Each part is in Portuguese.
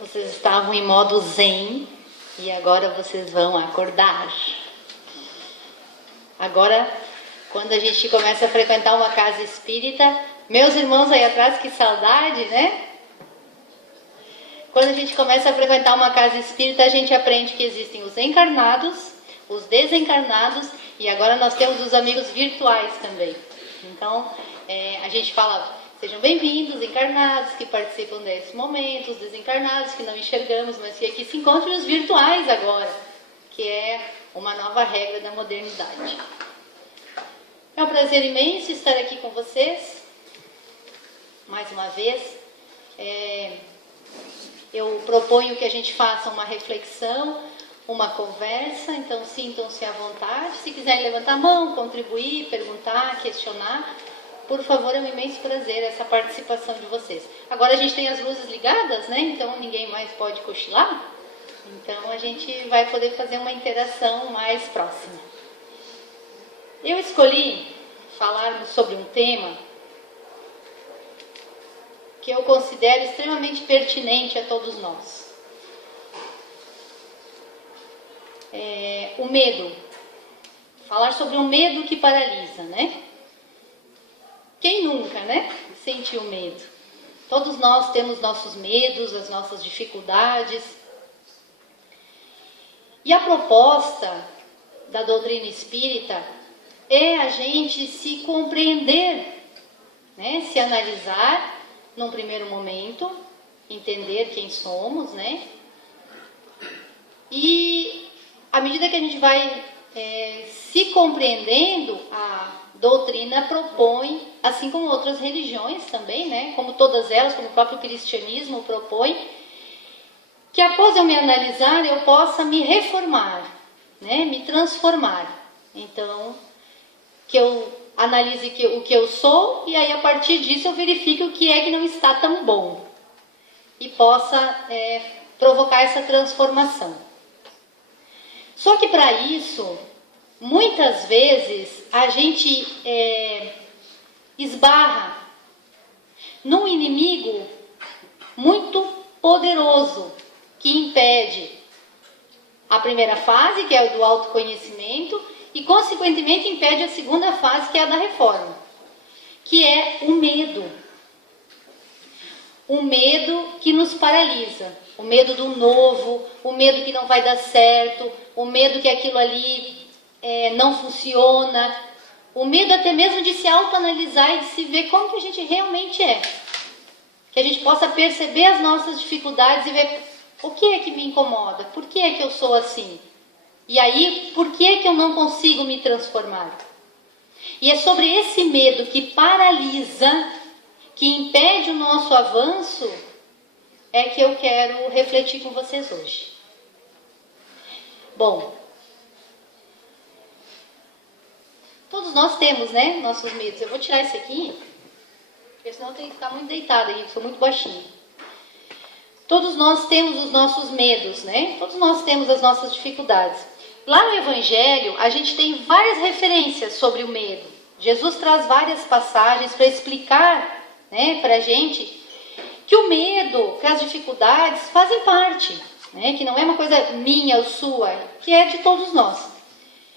Vocês estavam em modo zen e agora vocês vão acordar. Agora, quando a gente começa a frequentar uma casa espírita, meus irmãos aí atrás, que saudade, né? Quando a gente começa a frequentar uma casa espírita, a gente aprende que existem os encarnados, os desencarnados e agora nós temos os amigos virtuais também. Então, a gente fala, sejam bem-vindos, encarnados que participam desse momento, os desencarnados que não enxergamos, mas que aqui se encontram, os virtuais agora, que é uma nova regra da modernidade. É um prazer imenso estar aqui com vocês, mais uma vez. Eu proponho que a gente faça uma reflexão, uma conversa, então sintam-se à vontade. Se quiserem levantar a mão, contribuir, perguntar, questionar, por favor, é um imenso prazer essa participação de vocês. Agora a gente tem as luzes ligadas, né? Então ninguém mais pode cochilar. Então a gente vai poder fazer uma interação mais próxima. Eu escolhi falarmos sobre um tema que eu considero extremamente pertinente a todos nós. O medo. Falar sobre um medo que paralisa, né? Quem nunca, né? Sentiu medo. Todos nós temos nossos medos, as nossas dificuldades. E a proposta da doutrina espírita é a gente se compreender, né? Se analisar num primeiro momento, entender quem somos, né? E à medida que a gente vai se compreendendo, a doutrina propõe, assim como outras religiões também, né? Como todas elas, como o próprio cristianismo propõe, que após eu me analisar, eu possa me reformar, né? Me transformar. Então, que eu analise o que eu sou e aí a partir disso eu verifique o que é que não está tão bom e possa provocar essa transformação. Só que para isso, muitas vezes a gente esbarra num inimigo muito poderoso que impede a primeira fase, que é o do autoconhecimento, e consequentemente impede a segunda fase, que é a da reforma, que é o medo. O medo que nos paralisa, o medo do novo, o medo que não vai dar certo, o medo que aquilo ali não funciona, o medo até mesmo de se autoanalisar e de se ver como que a gente realmente é. Que a gente possa perceber as nossas dificuldades e ver o que é que me incomoda, por que é que eu sou assim. E aí, por que é que eu não consigo me transformar? E é sobre esse medo que paralisa, que impede o nosso avanço, é que eu quero refletir com vocês hoje. Bom, todos nós temos, né, nossos medos. Eu vou tirar esse aqui, porque senão eu tenho que ficar muito deitada aí, sou muito baixinha. Todos nós temos os nossos medos, né? Todos nós temos as nossas dificuldades. Lá no Evangelho, a gente tem várias referências sobre o medo. Jesus traz várias passagens para explicar, né, para a gente que o medo, que as dificuldades fazem parte, né, que não é uma coisa minha ou sua, que é de todos nós.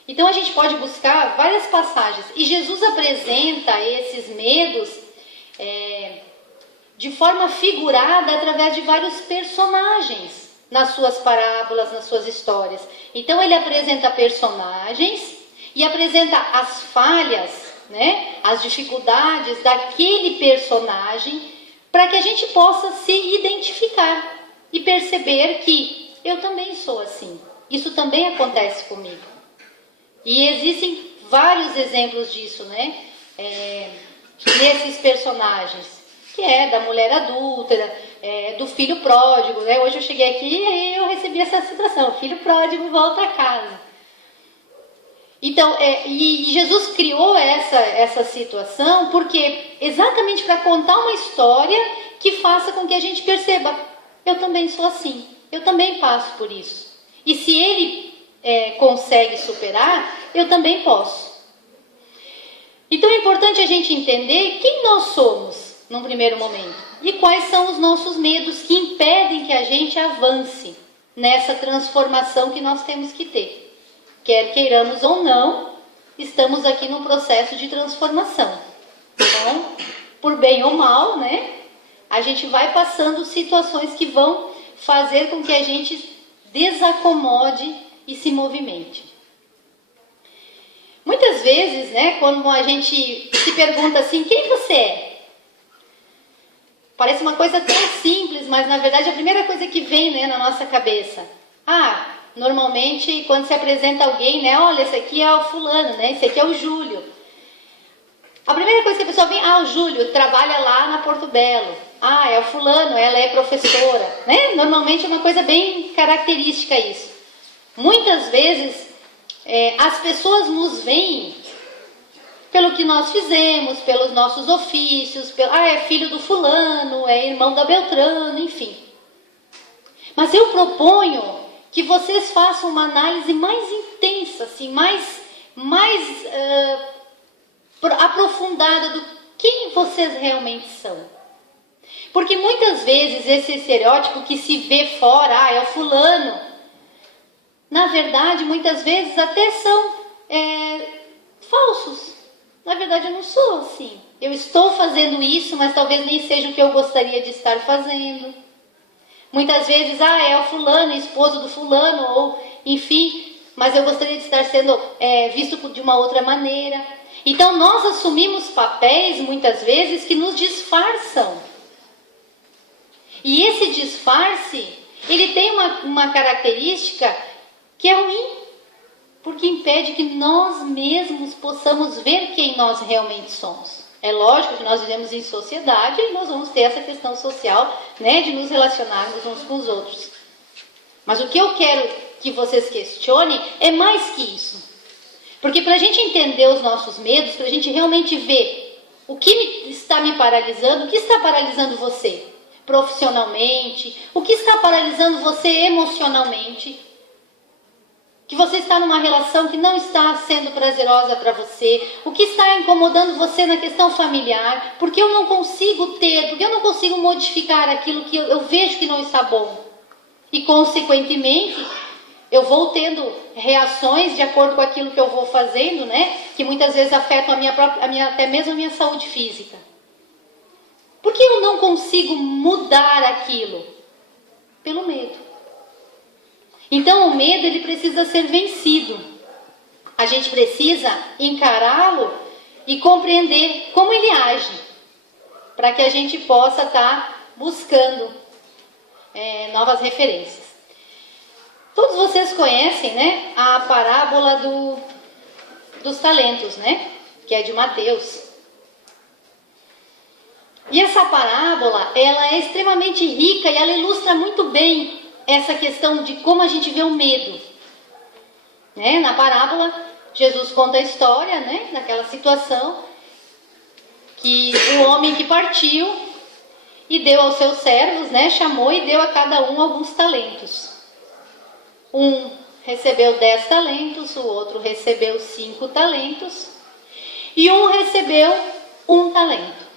Então a gente pode buscar várias passagens e Jesus apresenta esses medos de forma figurada através de vários personagens nas suas parábolas, nas suas histórias. Então ele apresenta personagens e apresenta as falhas, né, as dificuldades daquele personagem, para que a gente possa se identificar e perceber que eu também sou assim. Isso também acontece comigo. E existem vários exemplos disso, né, nesses personagens, que é da mulher adúltera, do filho pródigo, né? Hoje eu cheguei aqui e eu recebi essa situação, o filho pródigo volta a casa. Então, e Jesus criou essa situação porque exatamente para contar uma história que faça com que a gente perceba, eu também sou assim, eu também passo por isso. E se ele consegue superar, eu também posso. Então é importante a gente entender quem nós somos num primeiro momento e quais são os nossos medos que impedem que a gente avance nessa transformação que nós temos que ter. Quer queiramos ou não, estamos aqui num processo de transformação. Então, por bem ou mal, né? A gente vai passando situações que vão fazer com que a gente desacomode e se movimente. Muitas vezes, né, quando a gente se pergunta assim, quem você é? Parece uma coisa tão simples, mas na verdade a primeira coisa que vem, né, na nossa cabeça. Normalmente quando se apresenta alguém, né, olha, esse aqui é o fulano, né, esse aqui é o Júlio. A primeira coisa que a pessoa vem, o Júlio trabalha lá na Porto Belo. É o fulano, ela é professora, né? Normalmente é uma coisa bem característica isso. Muitas vezes as pessoas nos veem pelo que nós fizemos, pelos nossos ofícios, é filho do fulano, é irmão da Beltrano, enfim. Mas eu proponho que vocês façam uma análise mais intensa, assim, mais aprofundada do quem vocês realmente são. Porque muitas vezes esse estereótipo que se vê fora, é o fulano, na verdade, muitas vezes até são falsos. Na verdade, eu não sou assim. Eu estou fazendo isso, mas talvez nem seja o que eu gostaria de estar fazendo. Muitas vezes, é o fulano, esposo do fulano, ou enfim, mas eu gostaria de estar sendo visto de uma outra maneira. Então, nós assumimos papéis, muitas vezes, que nos disfarçam. E esse disfarce, ele tem uma característica que é ruim, porque impede que nós mesmos possamos ver quem nós realmente somos. É lógico que nós vivemos em sociedade e nós vamos ter essa questão social, né, de nos relacionarmos uns com os outros. Mas o que eu quero que vocês questionem é mais que isso. Porque para a gente entender os nossos medos, para a gente realmente ver o que está me paralisando, o que está paralisando você profissionalmente, o que está paralisando você emocionalmente, que você está numa relação que não está sendo prazerosa para você, o que está incomodando você na questão familiar, porque eu não consigo porque eu não consigo modificar aquilo que eu vejo que não está bom. E, consequentemente, eu vou tendo reações de acordo com aquilo que eu vou fazendo, né? Que muitas vezes afetam até mesmo a minha saúde física. Por que eu não consigo mudar aquilo? Pelo medo. Então, o medo, ele precisa ser vencido. A gente precisa encará-lo e compreender como ele age, para que a gente possa estar buscando novas referências. Todos vocês conhecem, né, a parábola dos talentos, né, que é de Mateus. E essa parábola, ela é extremamente rica e ela ilustra muito bem essa questão de como a gente vê o medo. Né? Na parábola, Jesus conta a história, né, daquela situação que o homem que partiu e deu aos seus servos, né, chamou e deu a cada um alguns talentos. Um recebeu 10 talentos, o outro recebeu 5 talentos e um recebeu 1 talento.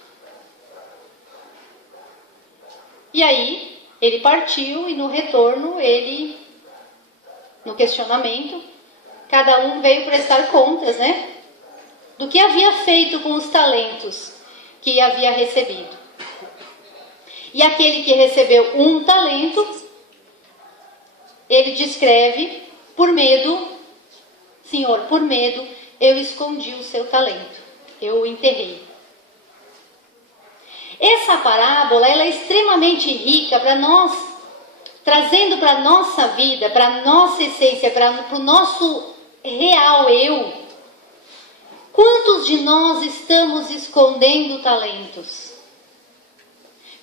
E aí, ele partiu e no retorno, no questionamento, cada um veio prestar contas, né? Do que havia feito com os talentos que havia recebido. E aquele que recebeu 1 talento, ele descreve, por medo, Senhor, por medo, eu escondi o seu talento, eu o enterrei. Essa parábola, ela é extremamente rica para nós, trazendo para a nossa vida, para a nossa essência, para o nosso real eu. Quantos de nós estamos escondendo talentos?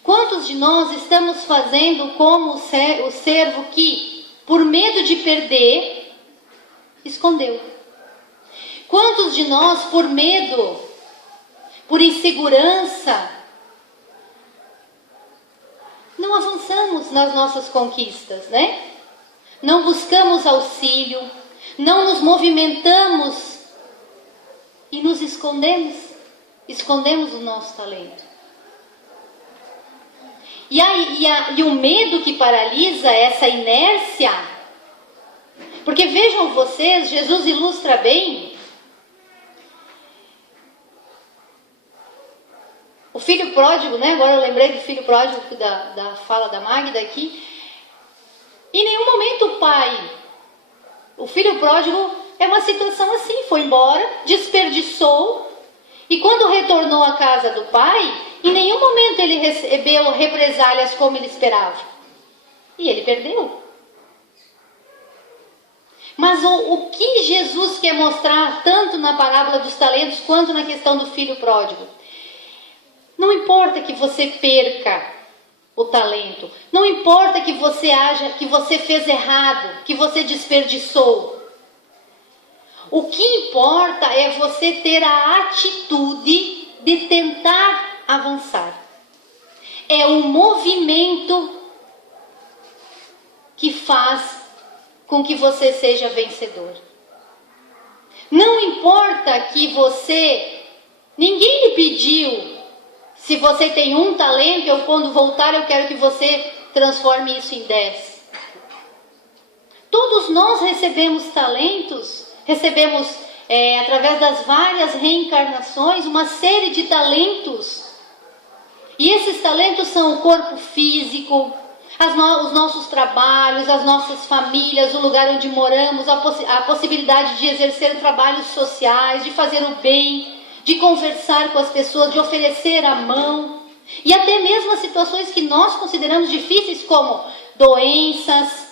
Quantos de nós estamos fazendo como o servo que, por medo de perder, escondeu? Quantos de nós, por medo, por insegurança, não avançamos nas nossas conquistas, né? Não buscamos auxílio, não nos movimentamos e nos escondemos o nosso talento. E o medo que paralisa essa inércia. Porque vejam vocês, Jesus ilustra bem. O filho pródigo, né? Agora eu lembrei do filho pródigo da fala da Magda aqui. Em nenhum momento o filho pródigo é uma situação assim, foi embora, desperdiçou, e quando retornou à casa do pai, em nenhum momento ele recebeu represálias como ele esperava. E ele perdeu. Mas o que Jesus quer mostrar, tanto na parábola dos talentos, quanto na questão do filho pródigo? Não importa que você perca o talento, não importa que você acha que você fez errado, que você desperdiçou. O que importa é você ter a atitude de tentar avançar. É um movimento que faz com que você seja vencedor. Não importa que ninguém lhe pediu, se você tem um talento, quando voltar eu quero que você transforme isso em 10. Todos nós recebemos talentos, recebemos através das várias reencarnações uma série de talentos. E esses talentos são o corpo físico, os nossos trabalhos, as nossas famílias, o lugar onde moramos, a possibilidade de exercer trabalhos sociais, de fazer o bem, de conversar com as pessoas, de oferecer a mão. E até mesmo as situações que nós consideramos difíceis, como doenças,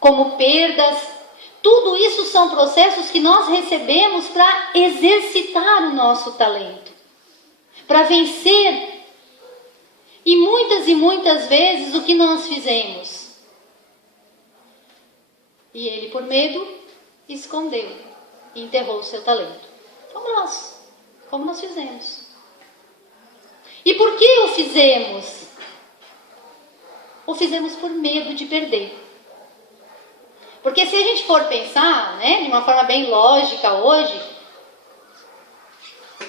como perdas. Tudo isso são processos que nós recebemos para exercitar o nosso talento, para vencer. E muitas vezes o que nós fizemos? E ele, por medo, escondeu e enterrou o seu talento. Como nós fizemos. E por que o fizemos? O fizemos por medo de perder. Porque se a gente for pensar, né, de uma forma bem lógica hoje,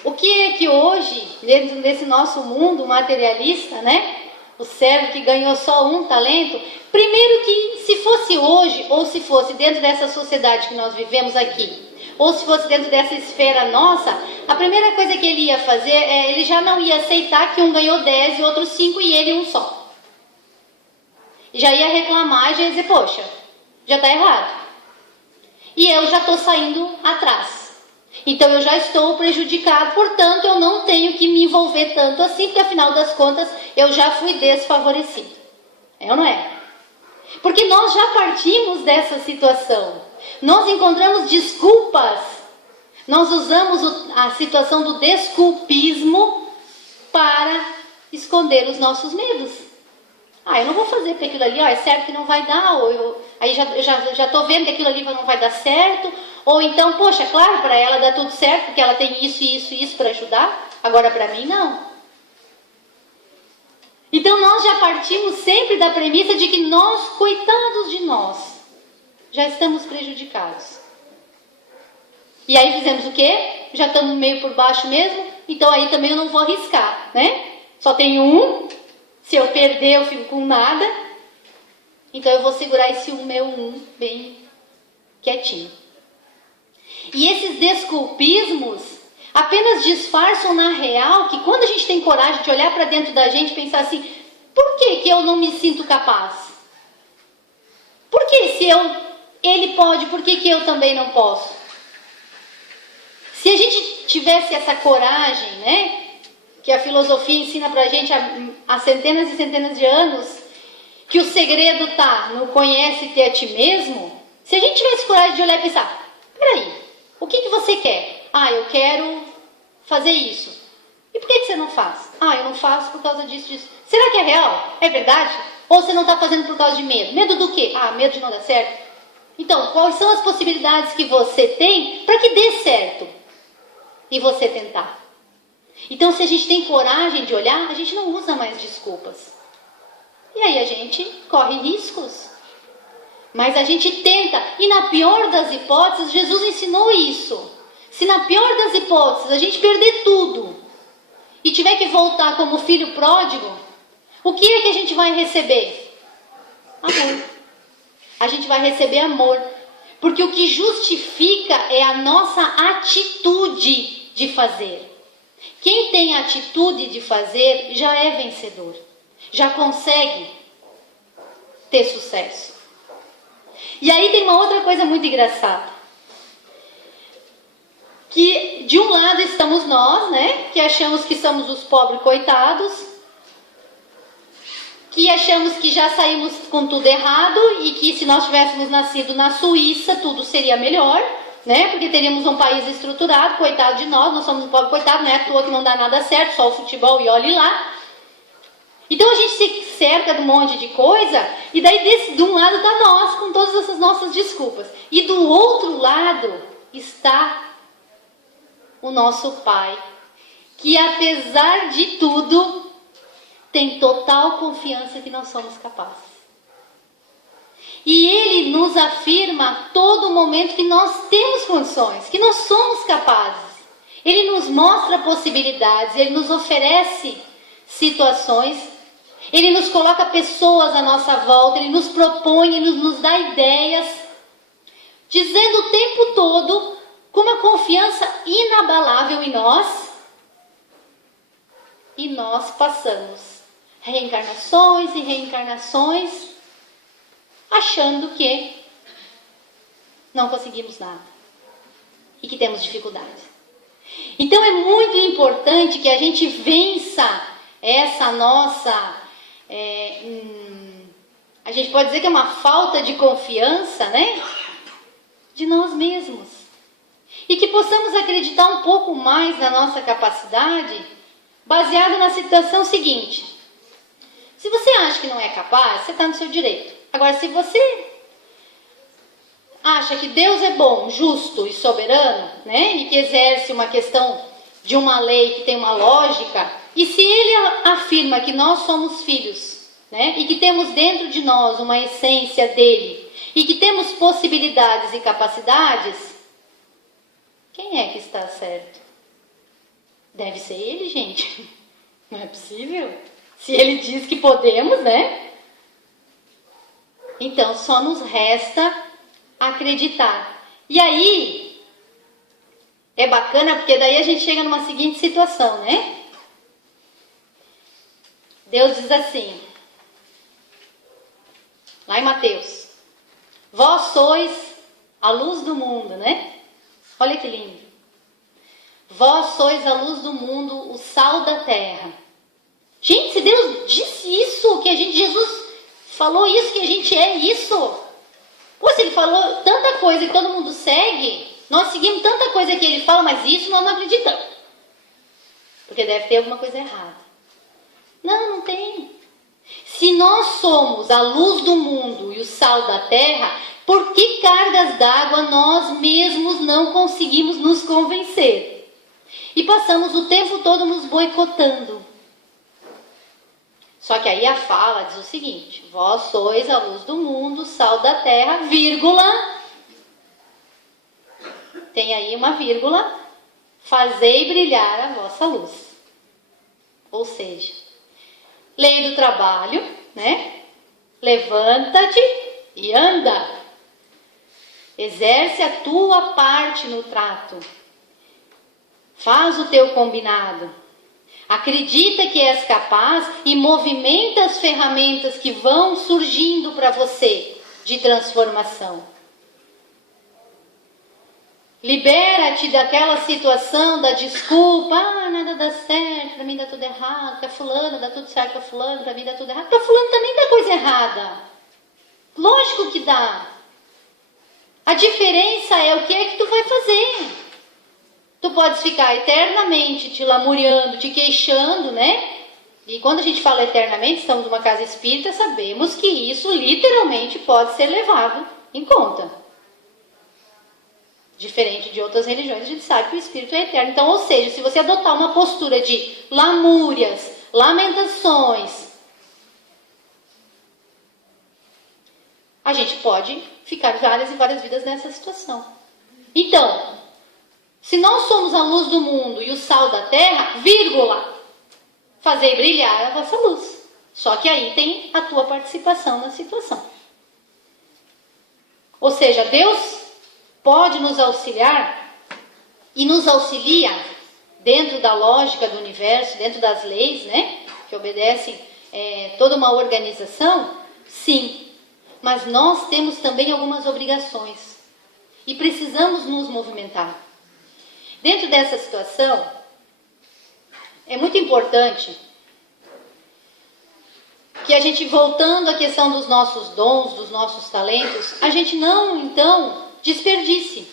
o que é que hoje, dentro desse nosso mundo materialista, né, o cérebro que ganhou só um talento, primeiro que se fosse hoje, ou se fosse dentro dessa sociedade que nós vivemos aqui, ou se fosse dentro dessa esfera nossa, a primeira coisa que ele ia fazer ele já não ia aceitar que um ganhou 10 e outro 5 e ele um só. Já ia reclamar e já ia dizer, poxa, já está errado. E eu já estou saindo atrás. Então eu já estou prejudicado, portanto eu não tenho que me envolver tanto assim, porque afinal das contas eu já fui desfavorecido. É ou não é? Porque nós já partimos dessa situação. Nós encontramos desculpas. Nós usamos a situação do desculpismo para esconder os nossos medos. Eu não vou fazer porque aquilo ali é certo que não vai dar, ou aí já estou vendo que aquilo ali não vai dar certo, ou então, poxa, claro, para ela dá tudo certo, porque ela tem isso, isso e isso para ajudar, agora para mim não. Então nós já partimos sempre da premissa de que nós, coitados de nós, já estamos prejudicados. E aí fizemos o quê? Já estamos meio por baixo mesmo, então aí também eu não vou arriscar, né? Só tenho um, se eu perder eu fico com nada, então eu vou segurar esse meu bem quietinho. E esses desculpismos apenas disfarçam na real que quando a gente tem coragem de olhar para dentro da gente e pensar assim, por que eu não me sinto capaz? Por que se ele pode, por que eu também não posso? Se a gente tivesse essa coragem, né, que a filosofia ensina pra gente há centenas e centenas de anos, que o segredo está no conhece-te a ti mesmo, se a gente tivesse coragem de olhar e pensar, peraí, o que você quer? Eu quero fazer isso. E por que você não faz? Eu não faço por causa disso. Será que é real? É verdade? Ou você não está fazendo por causa de medo? Medo do quê? Medo de não dar certo? Então, quais são as possibilidades que você tem para que dê certo? E você tentar. Então, se a gente tem coragem de olhar, a gente não usa mais desculpas. E aí a gente corre riscos. Mas a gente tenta. E na pior das hipóteses, Jesus ensinou isso. Se na pior das hipóteses a gente perder tudo e tiver que voltar como filho pródigo, O que é que a gente vai receber? Amor. A gente vai receber amor. Porque o que justifica é a nossa atitude de fazer. Quem tem a atitude de fazer já é vencedor. Já consegue ter sucesso. E aí tem uma outra coisa muito engraçada. Que de um lado estamos nós, né? Que achamos que somos os pobres coitados. Que achamos que já saímos com tudo errado e que se nós tivéssemos nascido na Suíça, tudo seria melhor, né? Porque teríamos um país estruturado, coitado de nós somos um pobre coitado, não é à toa que não dá nada certo, só o futebol e olhe lá. Então a gente se cerca de um monte de coisa e daí de um lado está nós, com todas essas nossas desculpas. E do outro lado está o nosso Pai, que apesar de tudo, tem total confiança que nós somos capazes. E Ele nos afirma a todo momento que nós temos condições, que nós somos capazes. Ele nos mostra possibilidades, Ele nos oferece situações, Ele nos coloca pessoas à nossa volta, Ele nos propõe, Ele nos dá ideias, dizendo o tempo todo com uma confiança inabalável em nós, e nós passamos reencarnações e reencarnações, achando que não conseguimos nada e que temos dificuldade. Então é muito importante que a gente vença essa nossa, a gente pode dizer que é uma falta de confiança, né? De nós mesmos. E que possamos acreditar um pouco mais na nossa capacidade, baseado na situação seguinte. Se você acha que não é capaz, você está no seu direito. Agora, se você acha que Deus é bom, justo e soberano, né, e que exerce uma questão de uma lei que tem uma lógica, e se Ele afirma que nós somos filhos, né, e que temos dentro de nós uma essência dele, e que temos possibilidades e capacidades, quem é que está certo? Deve ser Ele, gente. Não é possível? Se Ele diz que podemos, né? Então, só nos resta acreditar. E aí, é bacana porque daí a gente chega numa seguinte situação, né? Deus diz assim, lá em Mateus, vós sois a luz do mundo, né? Olha que lindo. Vós sois a luz do mundo, o sal da terra. Gente, se Deus disse isso, Jesus falou isso, que a gente é isso. Pô, se Ele falou tanta coisa que todo mundo segue, nós seguimos tanta coisa que Ele fala, mas isso nós não acreditamos. Porque deve ter alguma coisa errada. Não, não tem. Se nós somos a luz do mundo e o sal da terra, por que cargas d'água nós mesmos não conseguimos nos convencer? E passamos o tempo todo nos boicotando. Só que aí a fala diz o seguinte, vós sois a luz do mundo, sal da terra, vírgula, tem aí uma vírgula, fazei brilhar a vossa luz. Ou seja, lei do trabalho, né? Levanta-te e anda. Exerce a tua parte no trato. Faz o teu combinado. Acredita que és capaz e movimenta as ferramentas que vão surgindo para você de transformação. Libera-te daquela situação da desculpa, nada dá certo, para mim dá tudo errado, para fulano dá tudo certo, para fulano, para mim dá tudo errado. Para fulano também dá coisa errada. Lógico que dá. A diferença é o que é que tu vai fazer. Tu podes ficar eternamente te lamuriando, te queixando, né? E quando a gente fala eternamente, estamos numa casa espírita, sabemos que isso literalmente pode ser levado em conta. Diferente de outras religiões, a gente sabe que o espírito é eterno. Então, ou seja, se você adotar uma postura de lamúrias, lamentações, a gente pode ficar várias e várias vidas nessa situação. Então, se nós somos a luz do mundo e o sal da terra, vírgula, fazei brilhar a vossa luz. Só que aí tem a tua participação na situação. Ou seja, Deus pode nos auxiliar e nos auxilia dentro da lógica do universo, dentro das leis, né, que obedecem toda uma organização, sim. Mas nós temos também algumas obrigações e precisamos nos movimentar. Dentro dessa situação, é muito importante que a gente, voltando à questão dos nossos dons, dos nossos talentos, a gente não, então, desperdice.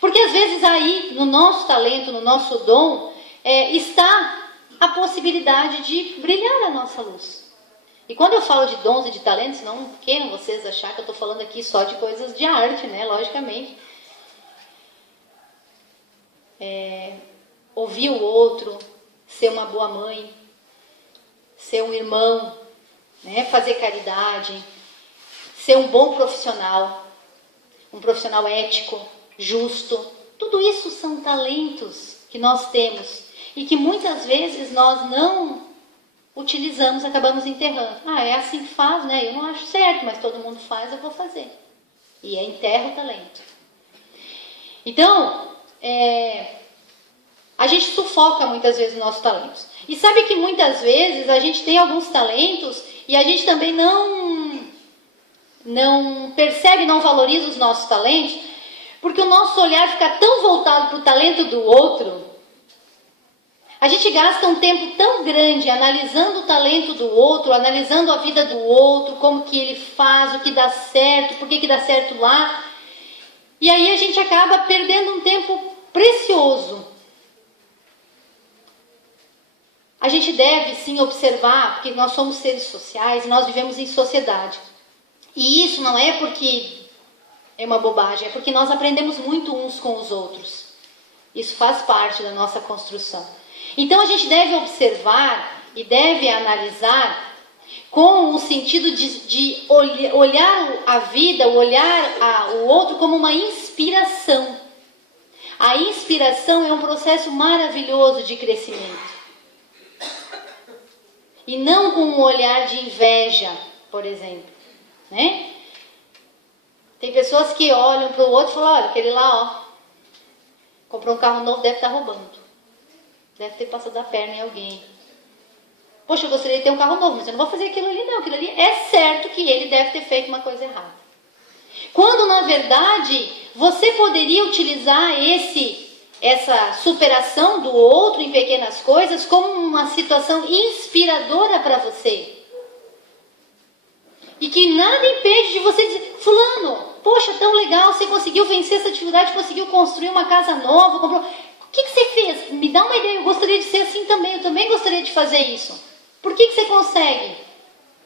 Porque às vezes aí, no nosso talento, no nosso dom, está a possibilidade de brilhar a nossa luz. E quando eu falo de dons e de talentos, não queiram vocês achar que eu estou falando aqui só de coisas de arte, né? Logicamente. Ouvir o outro, ser uma boa mãe, ser um irmão, né? Fazer caridade, ser um bom profissional, um profissional ético, justo. Tudo isso são talentos que nós temos e que muitas vezes nós não utilizamos, acabamos enterrando. É assim que faz, né? Eu não acho certo, mas todo mundo faz, eu vou fazer. E enterra o talento. Então, a gente sufoca muitas vezes os nossos talentos. E sabe que muitas vezes a gente tem alguns talentos e a gente também não percebe, não valoriza os nossos talentos, porque o nosso olhar fica tão voltado para o talento do outro. A gente gasta um tempo tão grande analisando o talento do outro, analisando a vida do outro, como que ele faz, o que dá certo, por que dá certo lá. E aí a gente acaba perdendo um tempo precioso. A gente deve sim observar, porque nós somos seres sociais, nós vivemos em sociedade. E isso não é porque é uma bobagem, é porque nós aprendemos muito uns com os outros. Isso faz parte da nossa construção. Então a gente deve observar e deve analisar com o sentido de olhar a vida, olhar o outro como uma inspiração. A inspiração é um processo maravilhoso de crescimento. E não com um olhar de inveja, por exemplo. Né? Tem pessoas que olham para o outro e falam, olha, aquele lá, comprou um carro novo, deve estar roubando. Deve ter passado a perna em alguém. Poxa, eu gostaria de ter um carro novo, mas eu não vou fazer aquilo ali não. Aquilo ali é certo que ele deve ter feito uma coisa errada. Quando, na verdade, você poderia utilizar essa superação do outro em pequenas coisas como uma situação inspiradora para você. E que nada impede de você dizer, fulano, poxa, tão legal, você conseguiu vencer essa dificuldade, conseguiu construir uma casa nova, comprou... O que você fez? Me dá uma ideia, eu gostaria de ser assim também, eu também gostaria de fazer isso. Por que você consegue?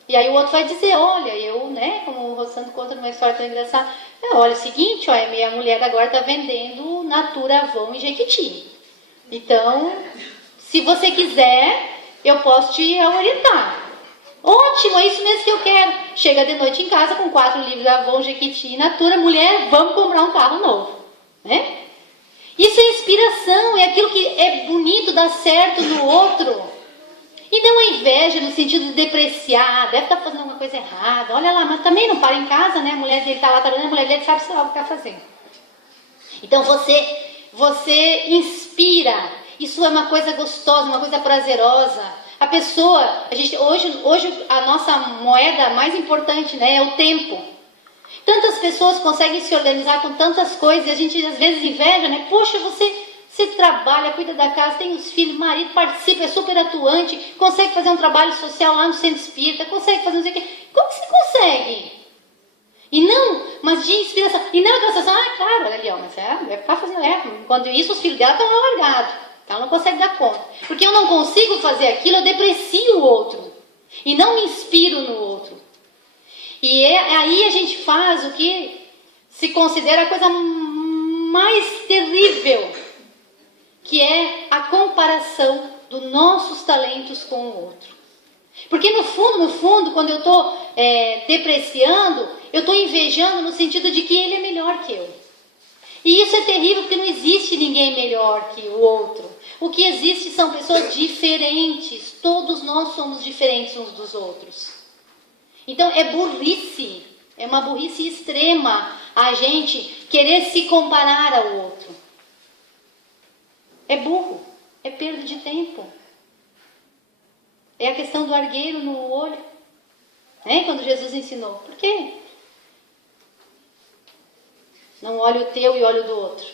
E aí o outro vai dizer, olha, eu, né, como o Rossandro conta numa história tão engraçada, olha, é o seguinte, olha, minha mulher agora está vendendo Natura Avon em Jequiti. Então, se você quiser, eu posso te orientar. Ótimo, é isso mesmo que eu quero. Chega de noite em casa com 4 livros da Avon, Jequiti e Natura, mulher, vamos comprar um carro novo. Né? Isso é inspiração, é aquilo que é bonito, dá certo no outro. E não é inveja no sentido de depreciar, deve estar fazendo alguma coisa errada, olha lá, mas também não para em casa, né? A mulher dele está lá trabalhando, a mulher dele sabe o que está fazendo. Então você inspira, isso é uma coisa gostosa, uma coisa prazerosa. A pessoa, hoje a nossa moeda mais importante, né, é o tempo. Tantas pessoas conseguem se organizar com tantas coisas e a gente às vezes inveja, né? Poxa, você trabalha, cuida da casa, tem os filhos, marido, participa, é super atuante, consegue fazer um trabalho social lá no centro espírita, consegue fazer não sei o quê. Como que você consegue? E não, mas de inspiração. E não aquela situação, claro, olha ali, mas deve ficar fazendo, enquanto isso os filhos dela estão largados, ela não consegue dar conta. Porque eu não consigo fazer aquilo, eu deprecio o outro. E não me inspiro no outro. E aí a gente faz o que se considera a coisa mais terrível, que é a comparação dos nossos talentos com o outro. Porque no fundo, quando eu estou depreciando, eu estou invejando no sentido de que ele é melhor que eu. E isso é terrível porque não existe ninguém melhor que o outro. O que existe são pessoas diferentes. Todos nós somos diferentes uns dos outros. Então é burrice, é uma burrice extrema a gente querer se comparar ao outro. É burro, é perda de tempo. É a questão do argueiro no olho. Quando Jesus ensinou. Por quê? Não olha o teu e olha o do outro.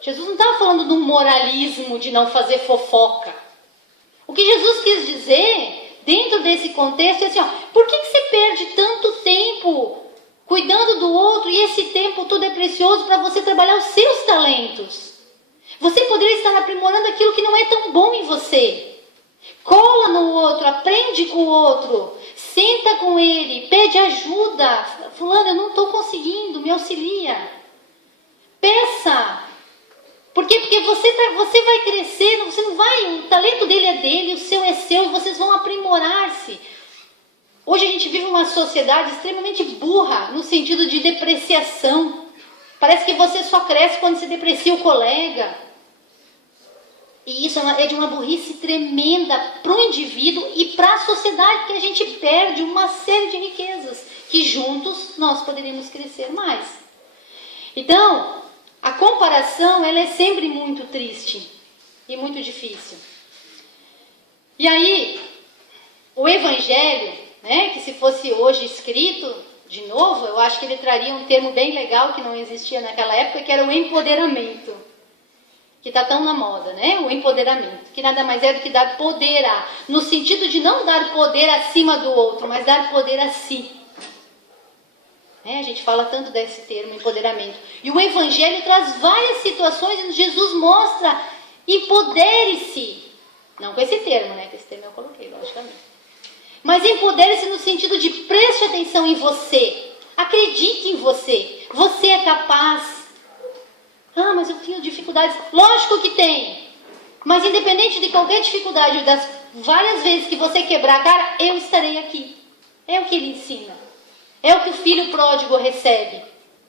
Jesus não estava falando de um moralismo de não fazer fofoca. O que Jesus quis dizer, dentro desse contexto, é assim, por que você perde tanto tempo cuidando do outro e esse tempo todo é precioso para você trabalhar os seus talentos? Você poderia estar aprimorando aquilo que não é tão bom em você. Cola no outro, aprende com o outro, senta com ele, pede ajuda. Fulano, eu não estou conseguindo, me auxilia. Peça. Por quê? Porque você vai crescer, você não vai, o talento dele é dele, o seu é seu, e vocês vão aprimorar-se. Hoje a gente vive uma sociedade extremamente burra, no sentido de depreciação. Parece que você só cresce quando você deprecia o colega. E isso é de uma burrice tremenda para o indivíduo e para a sociedade, porque a gente perde uma série de riquezas que juntos nós poderíamos crescer mais. Então, a comparação ela é sempre muito triste e muito difícil. E aí, o Evangelho, que se fosse hoje escrito de novo, eu acho que ele traria um termo bem legal que não existia naquela época, que era o empoderamento. Que está tão na moda, o empoderamento, que nada mais é do que dar poder no sentido de não dar poder acima do outro, mas dar poder a si. A gente fala tanto desse termo, empoderamento. E o Evangelho traz várias situações onde Jesus mostra, empodere-se. Não com esse termo, que esse termo eu coloquei, logicamente. Mas empodere-se no sentido de preste atenção em você, acredite em você, você é capaz. Mas eu tenho dificuldades. Lógico que tem. Mas independente de qualquer dificuldade, das várias vezes que você quebrar a cara, eu estarei aqui. É o que ele ensina. É o que o filho pródigo recebe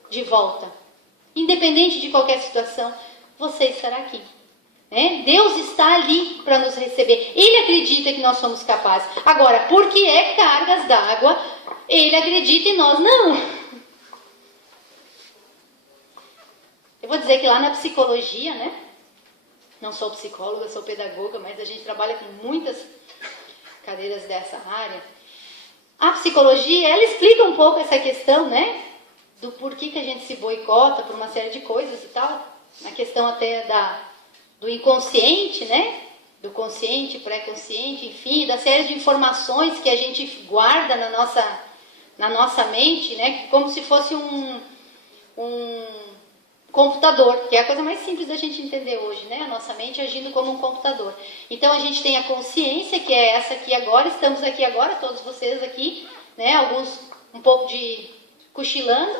de volta. Independente de qualquer situação, você estará aqui. Deus está ali para nos receber. Ele acredita que nós somos capazes. Agora, porque é cargas d'água, ele acredita e nós não. Eu vou dizer que lá na psicologia, não sou psicóloga, sou pedagoga, mas a gente trabalha com muitas cadeiras dessa área. A psicologia, ela explica um pouco essa questão, do porquê que a gente se boicota por uma série de coisas e tal. A questão até do inconsciente, do consciente, pré-consciente, enfim, da série de informações que a gente guarda na nossa mente, como se fosse um computador, que é a coisa mais simples da gente entender hoje, a nossa mente agindo como um computador. Então a gente tem a consciência, que é essa aqui agora, estamos aqui agora, todos vocês aqui, alguns um pouco de cochilando,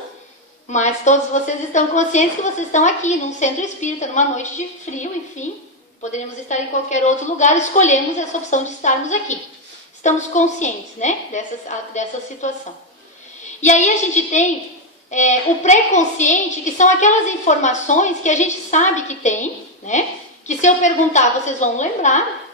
mas todos vocês estão conscientes que vocês estão aqui, num centro espírita, numa noite de frio, enfim, poderíamos estar em qualquer outro lugar, escolhemos essa opção de estarmos aqui. Estamos conscientes, dessa situação. E aí a gente tem o pré-consciente, que são aquelas informações que a gente sabe que tem, que se eu perguntar vocês vão lembrar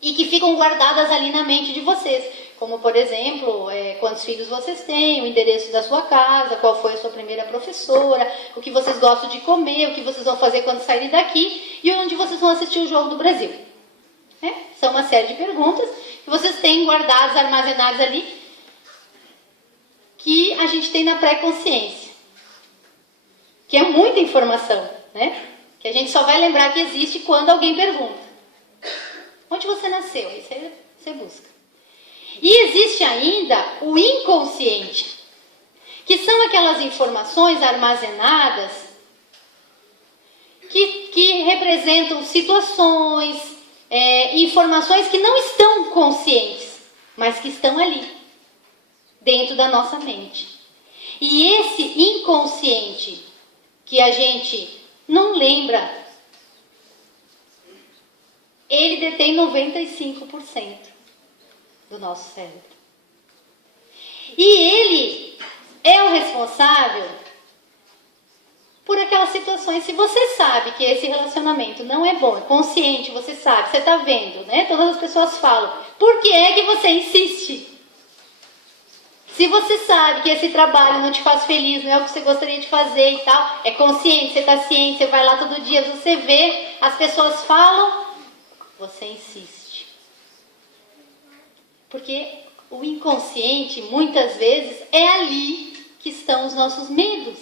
e que ficam guardadas ali na mente de vocês. Como, por exemplo, quantos filhos vocês têm, o endereço da sua casa, qual foi a sua primeira professora, o que vocês gostam de comer, o que vocês vão fazer quando saírem daqui e onde vocês vão assistir o Jogo do Brasil. São uma série de perguntas que vocês têm guardadas, armazenadas ali, que a gente tem na pré-consciência, que é muita informação, que a gente só vai lembrar que existe quando alguém pergunta. Onde você nasceu? Aí você busca. E existe ainda o inconsciente, que são aquelas informações armazenadas que representam situações, informações que não estão conscientes, mas que estão ali, dentro da nossa mente. E esse inconsciente que a gente não lembra, ele detém 95% do nosso cérebro. E ele é o responsável por aquelas situações. Se você sabe que esse relacionamento não é bom, é consciente, você sabe, você está vendo, né? Todas as pessoas falam. Por que é que você insiste? Se você sabe que esse trabalho não te faz feliz, não é o que você gostaria de fazer e tal, é consciente, você está ciente, você vai lá todo dia, você vê, as pessoas falam, você insiste. Porque o inconsciente, muitas vezes, é ali que estão os nossos medos.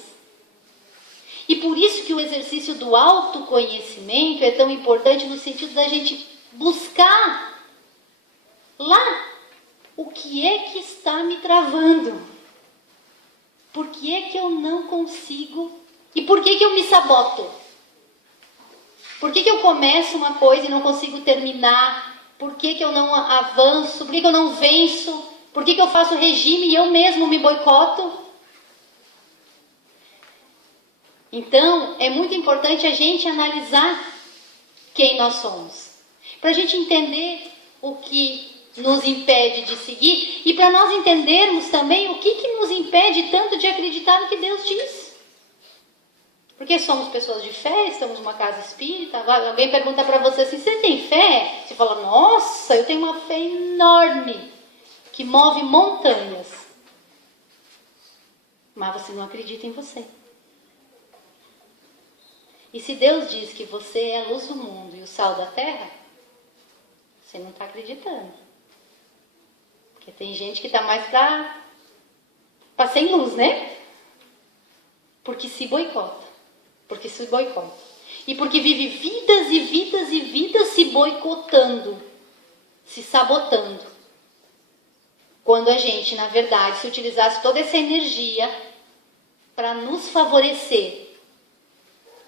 E por isso que o exercício do autoconhecimento é tão importante no sentido da gente buscar lá o que é que está me travando. Por que é que eu não consigo? E por que que eu me saboto? Por que que eu começo uma coisa e não consigo terminar? Por que que eu não avanço? Por que que eu não venço? Por que que eu faço regime e eu mesmo me boicoto? Então, é muito importante a gente analisar quem nós somos. Para a gente entender o que nos impede de seguir e para nós entendermos também o que nos impede tanto de acreditar no que Deus diz. Porque somos pessoas de fé, estamos numa casa espírita, alguém pergunta para você assim, você tem fé? Você fala, nossa, eu tenho uma fé enorme, que move montanhas. Mas você não acredita em você. E se Deus diz que você é a luz do mundo e o sal da terra, você não está acreditando. Porque tem gente que está mais para sem luz, né? Porque se boicota. E porque vive vidas e vidas e vidas se boicotando, se sabotando. Quando a gente, na verdade, se utilizasse toda essa energia para nos favorecer,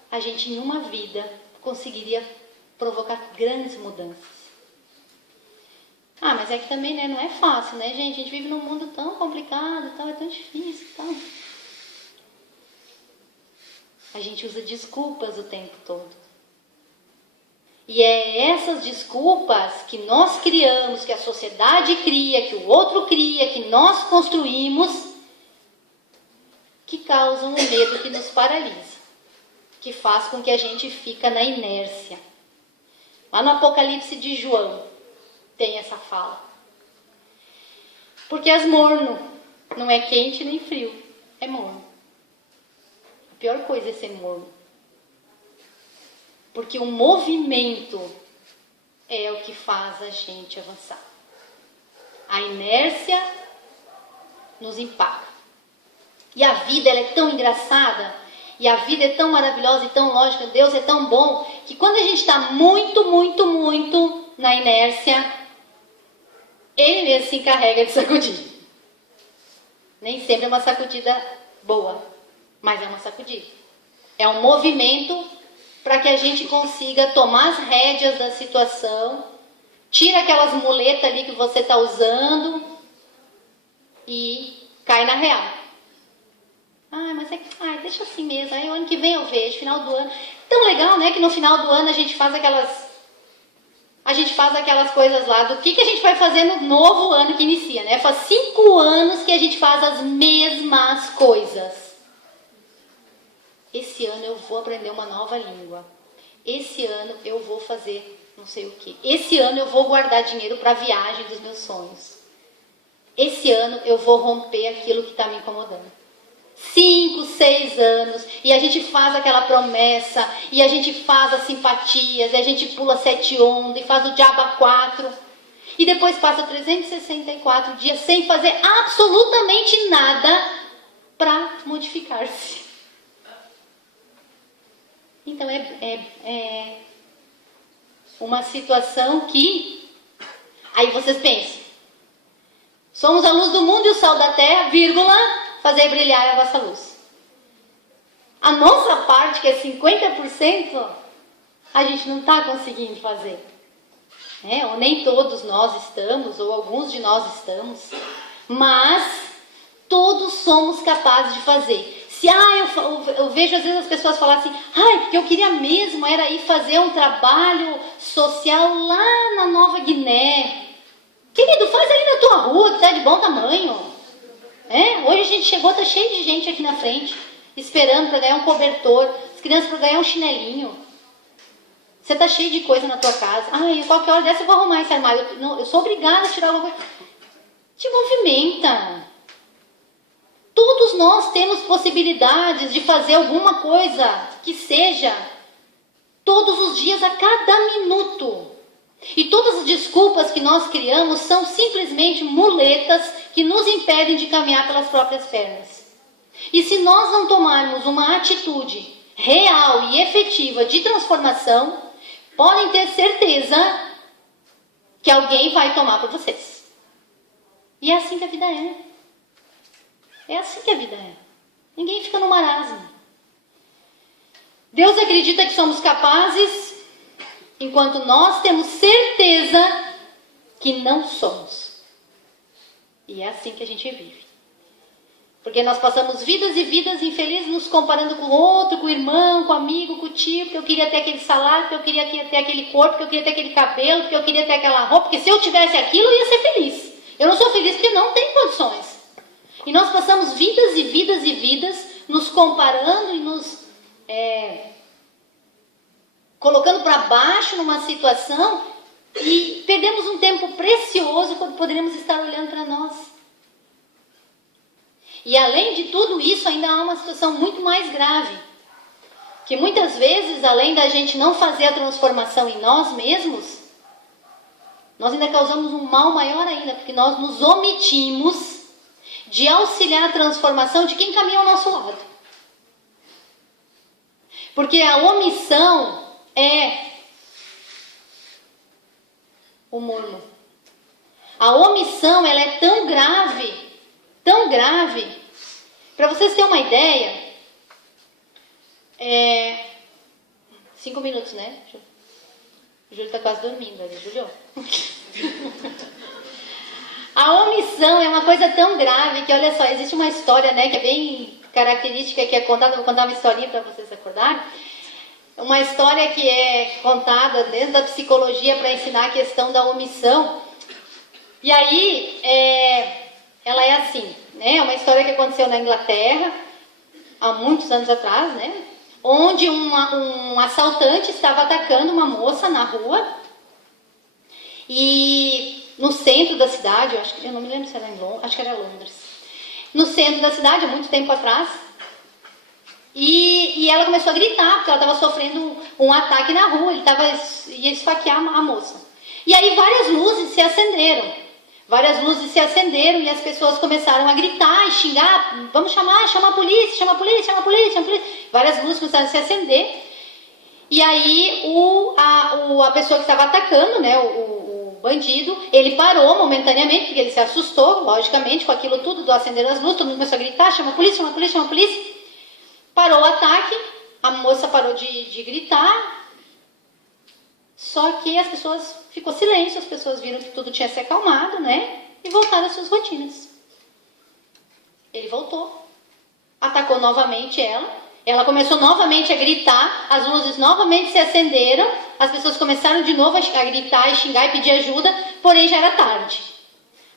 a gente em uma vida conseguiria provocar grandes mudanças. Ah, mas é que também, né, não é fácil, né, gente? A gente vive num mundo tão complicado, tal, é tão difícil, tal. A gente usa desculpas o tempo todo. E é essas desculpas que nós criamos, que a sociedade cria, que o outro cria, que nós construímos, que causam o medo que nos paralisa, que faz com que a gente fica na inércia. Lá no Apocalipse de João, tem essa fala. Porque és morno, não é quente nem frio, é morno. A pior coisa é ser morno. Porque o movimento é o que faz a gente avançar. A inércia nos empaca. E a vida ela é tão engraçada, e a vida é tão maravilhosa e tão lógica, Deus é tão bom, que quando a gente está muito, muito, muito na inércia, Ele mesmo se encarrega de sacudir. Nem sempre é uma sacudida boa, mas é uma sacudida. É um movimento para que a gente consiga tomar as rédeas da situação, tira aquelas muletas ali que você está usando e cai na real. Ah, mas é que, deixa assim mesmo, aí o ano que vem eu vejo, final do ano. Tão legal, né, que no final do ano a gente faz aquelas coisas lá do que a gente vai fazer no novo ano que inicia, né? Faz 5 anos que a gente faz as mesmas coisas. Esse ano eu vou aprender uma nova língua. Esse ano eu vou fazer não sei o quê. Esse ano eu vou guardar dinheiro para a viagem dos meus sonhos. Esse ano eu vou romper aquilo que está me incomodando. 5, 6 anos, e a gente faz aquela promessa, e a gente faz as simpatias, e a gente pula 7 ondas, e faz o diabo a 4, e depois passa 364 dias sem fazer absolutamente nada para modificar-se. Então é uma situação que, aí vocês pensam, somos a luz do mundo e o sal da terra, vírgula, fazer brilhar a vossa luz. A nossa parte, que é 50%, a gente não está conseguindo fazer. Ou nem todos nós estamos, ou alguns de nós estamos, mas todos somos capazes de fazer. Se eu vejo às vezes as pessoas falarem assim, porque eu queria mesmo era ir fazer um trabalho social lá na Nova Guiné. Querido, faz ali na tua rua, que está de bom tamanho. Hoje a gente chegou, está cheio de gente aqui na frente. esperando para ganhar um cobertor, as crianças para ganhar um chinelinho. Você está cheio de coisa na tua casa. Qualquer hora dessa eu vou arrumar esse armário. Eu sou obrigada a tirar alguma coisa. Te movimenta. Todos nós temos possibilidades de fazer alguma coisa que seja todos os dias, a cada minuto. E todas as desculpas que nós criamos são simplesmente muletas que nos impedem de caminhar pelas próprias pernas. E se nós não tomarmos uma atitude real e efetiva de transformação, podem ter certeza que alguém vai tomar por vocês. E é assim que a vida é. É assim que a vida é. Ninguém fica no marasmo. Deus acredita que somos capazes, enquanto nós temos certeza que não somos. E é assim que a gente vive. Porque nós passamos vidas e vidas infelizes nos comparando com o outro, com o irmão, com o amigo, com o tio, porque eu queria ter aquele salário, porque eu queria ter aquele corpo, porque eu queria ter aquele cabelo, porque eu queria ter aquela roupa, porque se eu tivesse aquilo eu ia ser feliz. Eu não sou feliz porque não tenho condições. E nós passamos vidas e vidas e vidas nos comparando e nos colocando para baixo numa situação e perdemos um tempo precioso quando poderíamos estar olhando para nós. E além de tudo isso, ainda há uma situação muito mais grave. Que muitas vezes, além da gente não fazer a transformação em nós mesmos, nós ainda causamos um mal maior ainda, porque nós nos omitimos de auxiliar a transformação de quem caminha ao nosso lado. Porque a omissão é o morno. A omissão, ela é tão grave, para vocês terem uma ideia, 5 minutos, né? O Júlio está quase dormindo ali, Júlio. A omissão é uma coisa tão grave que, olha só, existe uma história, né, que é bem característica, que é contada, vou contar uma historinha para vocês acordarem. Uma história que é contada desde a psicologia para ensinar a questão da omissão. E aí, ela é assim, né? É uma história que aconteceu na Inglaterra, há muitos anos atrás, né? Onde um assaltante estava atacando uma moça na rua. E no centro da cidade, eu não me lembro se era em Londres, acho que era Londres. No centro da cidade, há muito tempo atrás. E ela começou a gritar, porque ela estava sofrendo um ataque na rua, ia esfaquear a moça. E aí várias luzes se acenderam. E as pessoas começaram a gritar e xingar, vamos chamar a polícia, chama a polícia. Várias luzes começaram a se acender. E aí a pessoa que estava atacando, né, o bandido, ele parou momentaneamente, porque ele se assustou, logicamente, com aquilo tudo do acender das luzes, todo mundo começou a gritar, chama a polícia. Parou o ataque, a moça parou de gritar, só que as pessoas, ficou silêncio, as pessoas viram que tudo tinha se acalmado, né? E voltaram às suas rotinas. Ele voltou, atacou novamente ela começou novamente a gritar, as luzes novamente se acenderam, as pessoas começaram de novo a gritar e xingar e pedir ajuda, porém já era tarde.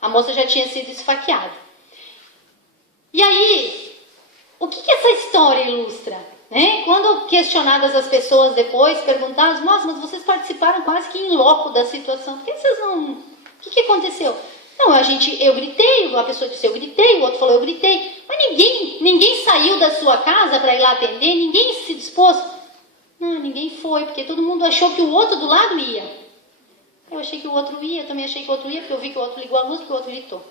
A moça já tinha sido esfaqueada. E aí, o que essa história ilustra? Né? Quando questionadas as pessoas depois, perguntadas, nossa, mas vocês participaram quase que em loco da situação, por que vocês não... O que aconteceu? Não, eu gritei, a pessoa disse eu gritei, o outro falou eu gritei, mas ninguém saiu da sua casa para ir lá atender, ninguém se dispôs. Não, ninguém foi, porque todo mundo achou que o outro do lado ia. Eu achei que o outro ia, eu também achei que o outro ia, porque eu vi que o outro ligou a luz, porque o outro gritou.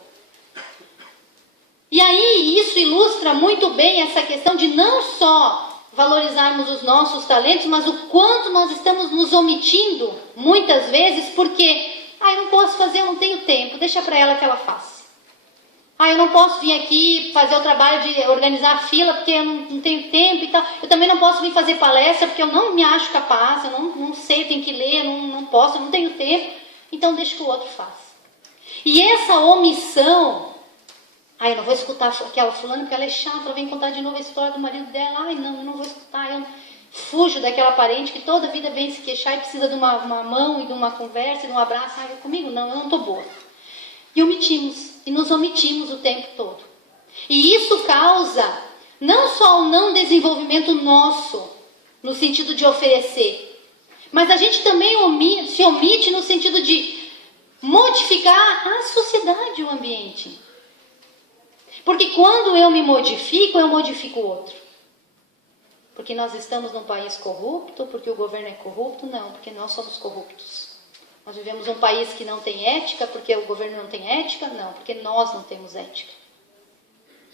E aí isso ilustra muito bem essa questão de não só valorizarmos os nossos talentos, mas o quanto nós estamos nos omitindo, muitas vezes, porque eu não posso fazer, eu não tenho tempo, deixa para ela que ela faça. Eu não posso vir aqui fazer o trabalho de organizar a fila, porque eu não tenho tempo e tal. Eu também não posso vir fazer palestra, porque eu não me acho capaz, eu não sei, tenho que ler, eu não posso, eu não tenho tempo. Então deixa que o outro faça. E essa omissão... eu não vou escutar aquela fulana porque ela é chata, ela vem contar de novo a história do marido dela. Eu não vou escutar, eu fujo daquela parente que toda vida vem se queixar e precisa de uma mão e de uma conversa e de um abraço. Comigo não, eu não estou boa. E nos omitimos o tempo todo. E isso causa Não só o não desenvolvimento nosso, no sentido de oferecer, mas a gente também se omite no sentido de modificar a sociedade, o ambiente. Porque quando eu me modifico, eu modifico o outro. Porque nós estamos num país corrupto, porque o governo é corrupto? Não, porque nós somos corruptos. Nós vivemos num país que não tem ética, porque o governo não tem ética? Não, porque nós não temos ética.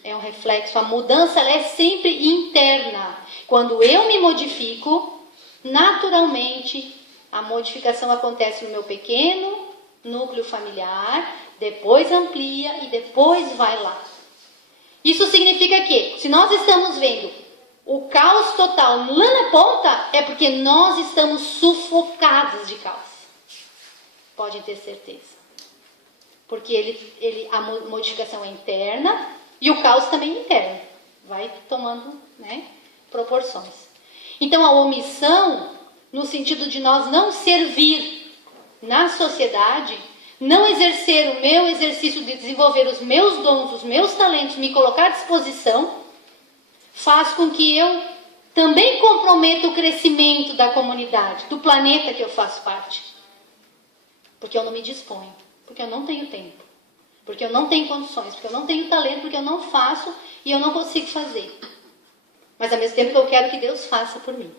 É um reflexo. A mudança ela é sempre interna. Quando eu me modifico, naturalmente, a modificação acontece no meu pequeno núcleo familiar, depois amplia e depois vai lá. Isso significa que, se nós estamos vendo o caos total lá na ponta, é porque nós estamos sufocados de caos. Podem ter certeza. Porque a modificação é interna e o caos também é interno. Vai tomando, né, proporções. Então, a omissão, no sentido de nós não servir na sociedade, não exercer o meu exercício de desenvolver os meus dons, os meus talentos, me colocar à disposição, faz com que eu também comprometa o crescimento da comunidade, do planeta que eu faço parte. Porque eu não me disponho, porque eu não tenho tempo, porque eu não tenho condições, porque eu não tenho talento, porque eu não faço e eu não consigo fazer. Mas ao mesmo tempo que eu quero que Deus faça por mim.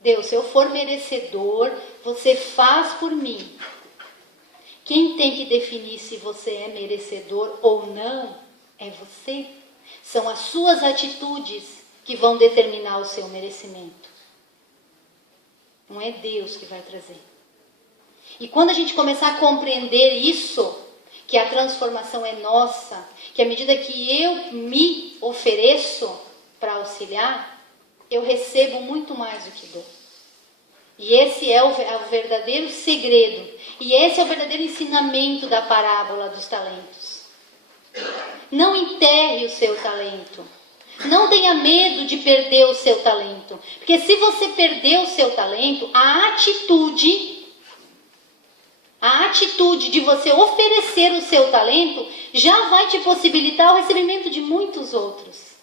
Deus, se eu for merecedor, você faz por mim. Quem tem que definir se você é merecedor ou não é você. São as suas atitudes que vão determinar o seu merecimento. Não é Deus que vai trazer. E quando a gente começar a compreender isso, que a transformação é nossa, que à medida que eu me ofereço para auxiliar, eu recebo muito mais do que dou. E esse é o verdadeiro segredo. E esse é o verdadeiro ensinamento da parábola dos talentos. Não enterre o seu talento. Não tenha medo de perder o seu talento. Porque se você perder o seu talento, a atitude de você oferecer o seu talento já vai te possibilitar o recebimento de muitos outros.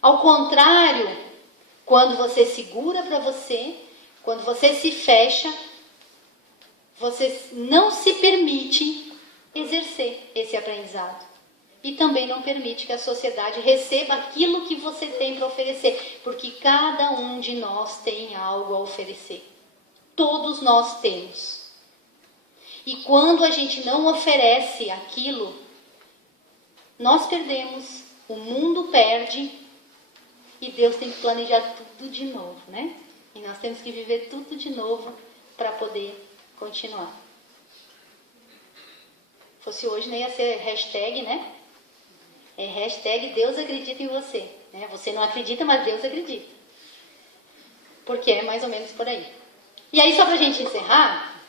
Ao contrário, quando você segura para você, quando você se fecha, você não se permite exercer esse aprendizado. E também não permite que a sociedade receba aquilo que você tem para oferecer. Porque cada um de nós tem algo a oferecer. Todos nós temos. E quando a gente não oferece aquilo, nós perdemos, o mundo perde e Deus tem que planejar tudo de novo, né? E nós temos que viver tudo de novo para poder continuar. Se fosse hoje, nem ia ser hashtag, né? É hashtag Deus acredita em você. Né? Você não acredita, mas Deus acredita. Porque é mais ou menos por aí. E aí, só para a gente encerrar,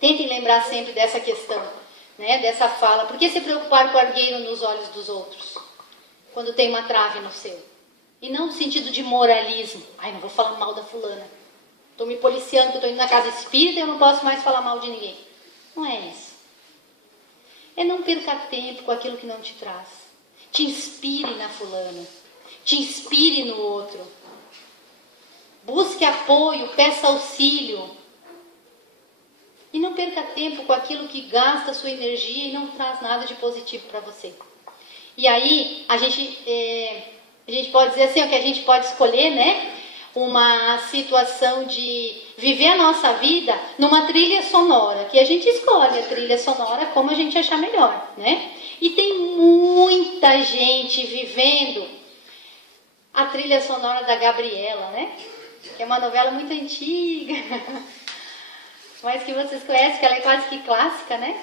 tentem lembrar sempre dessa questão, né? Dessa fala. Por que se preocupar com o argueiro nos olhos dos outros, quando tem uma trave no seu? E não no sentido de moralismo. Ai, não vou falar mal da fulana. Estou me policiando que eu estou indo na casa espírita e eu não posso mais falar mal de ninguém. Não é isso. É não perca tempo com aquilo que não te traz. Te inspire na fulana. Te inspire no outro. Busque apoio, peça auxílio. E não perca tempo com aquilo que gasta a sua energia e não traz nada de positivo para você. E aí, a gente pode dizer assim, que a gente pode escolher, né? Uma situação de viver a nossa vida numa trilha sonora, que a gente escolhe a trilha sonora como a gente achar melhor, né? E tem muita gente vivendo a trilha sonora da Gabriela, né? Que é uma novela muito antiga, mas que vocês conhecem, que ela é quase que clássica, né?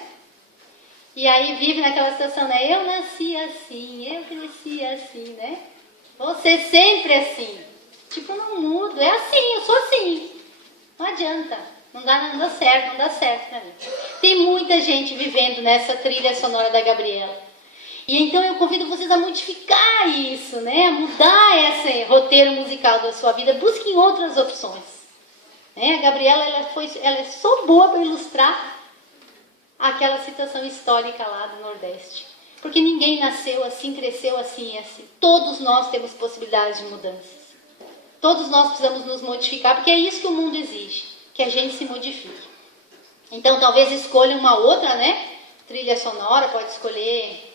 E aí vive naquela situação, né? Eu nasci assim, eu cresci assim, né? Você sempre assim. Tipo, eu não mudo, é assim, eu sou assim. Não adianta, não dá certo pra mim. Tem muita gente vivendo nessa trilha sonora da Gabriela. E então eu convido vocês a modificar isso, né? A mudar esse roteiro musical da sua vida. Busquem outras opções. Né? A Gabriela, ela é só boa para ilustrar aquela situação histórica lá do Nordeste. Porque ninguém nasceu assim, cresceu assim e assim. Todos nós temos possibilidades de mudanças. Todos nós precisamos nos modificar, porque é isso que o mundo exige, que a gente se modifique. Então, talvez escolha uma outra, né? Trilha sonora, pode escolher,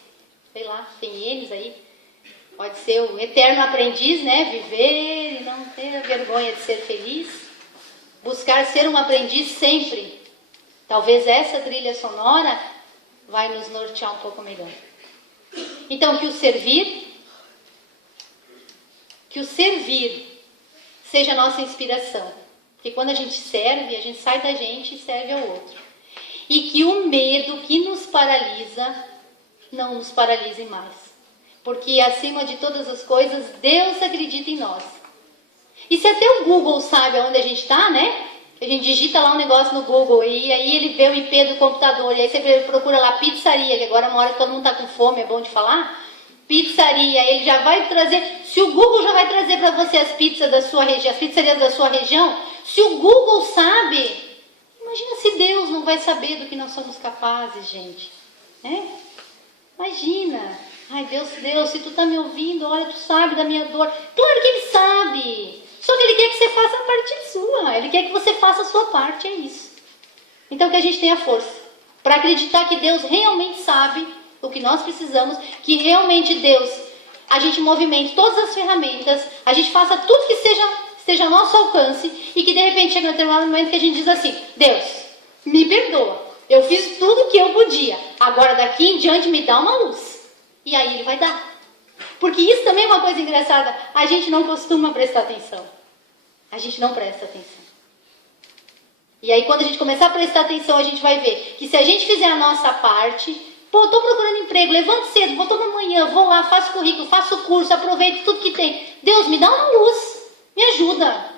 sei lá, tem eles aí. Pode ser o eterno aprendiz, né? Viver e não ter vergonha de ser feliz. Buscar ser um aprendiz sempre. Talvez essa trilha sonora vai nos nortear um pouco melhor. Então, que o servir seja a nossa inspiração. Porque quando a gente serve, a gente sai da gente e serve ao outro. E que o medo que nos paralisa, não nos paralise mais. Porque acima de todas as coisas, Deus acredita em nós. E se até o Google sabe onde a gente está, né? A gente digita lá um negócio no Google e aí ele vê o IP do computador. E aí você procura lá pizzaria, que agora uma hora que todo mundo está com fome, é bom de falar. Pizzaria, ele já vai trazer. Se o Google já vai trazer para você as pizzas da sua região, as pizzarias da sua região, se o Google sabe, imagina se Deus não vai saber do que nós somos capazes, gente. Né? Imagina. Ai, Deus, se tu está me ouvindo, olha, tu sabe da minha dor. Claro que Ele sabe. Só que Ele quer que você faça a parte sua. Ele quer que você faça a sua parte, é isso. Então que a gente tenha força para acreditar que Deus realmente sabe o que nós precisamos, que realmente Deus, a gente movimente todas as ferramentas, a gente faça tudo que esteja ao nosso alcance e que de repente chega um determinado momento que a gente diz assim, Deus, me perdoa, eu fiz tudo o que eu podia, agora daqui em diante me dá uma luz. E aí Ele vai dar. Porque isso também é uma coisa engraçada, a gente não costuma prestar atenção. A gente não presta atenção. E aí quando a gente começar a prestar atenção, a gente vai ver que se a gente fizer a nossa parte, pô, estou procurando emprego, levanto cedo, vou tomar manhã, vou lá, faço currículo, faço curso, aproveito tudo que tem. Deus, me dá uma luz, me ajuda.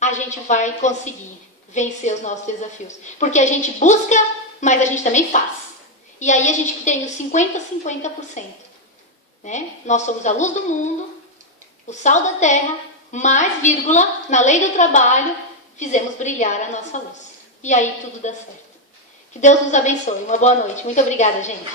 A gente vai conseguir vencer os nossos desafios. Porque a gente busca, mas a gente também faz. E aí a gente tem os 50%. Né? Nós somos a luz do mundo, o sal da terra, mais vírgula, na lei do trabalho, fizemos brilhar a nossa luz. E aí tudo dá certo. Que Deus nos abençoe. Uma boa noite. Muito obrigada, gente.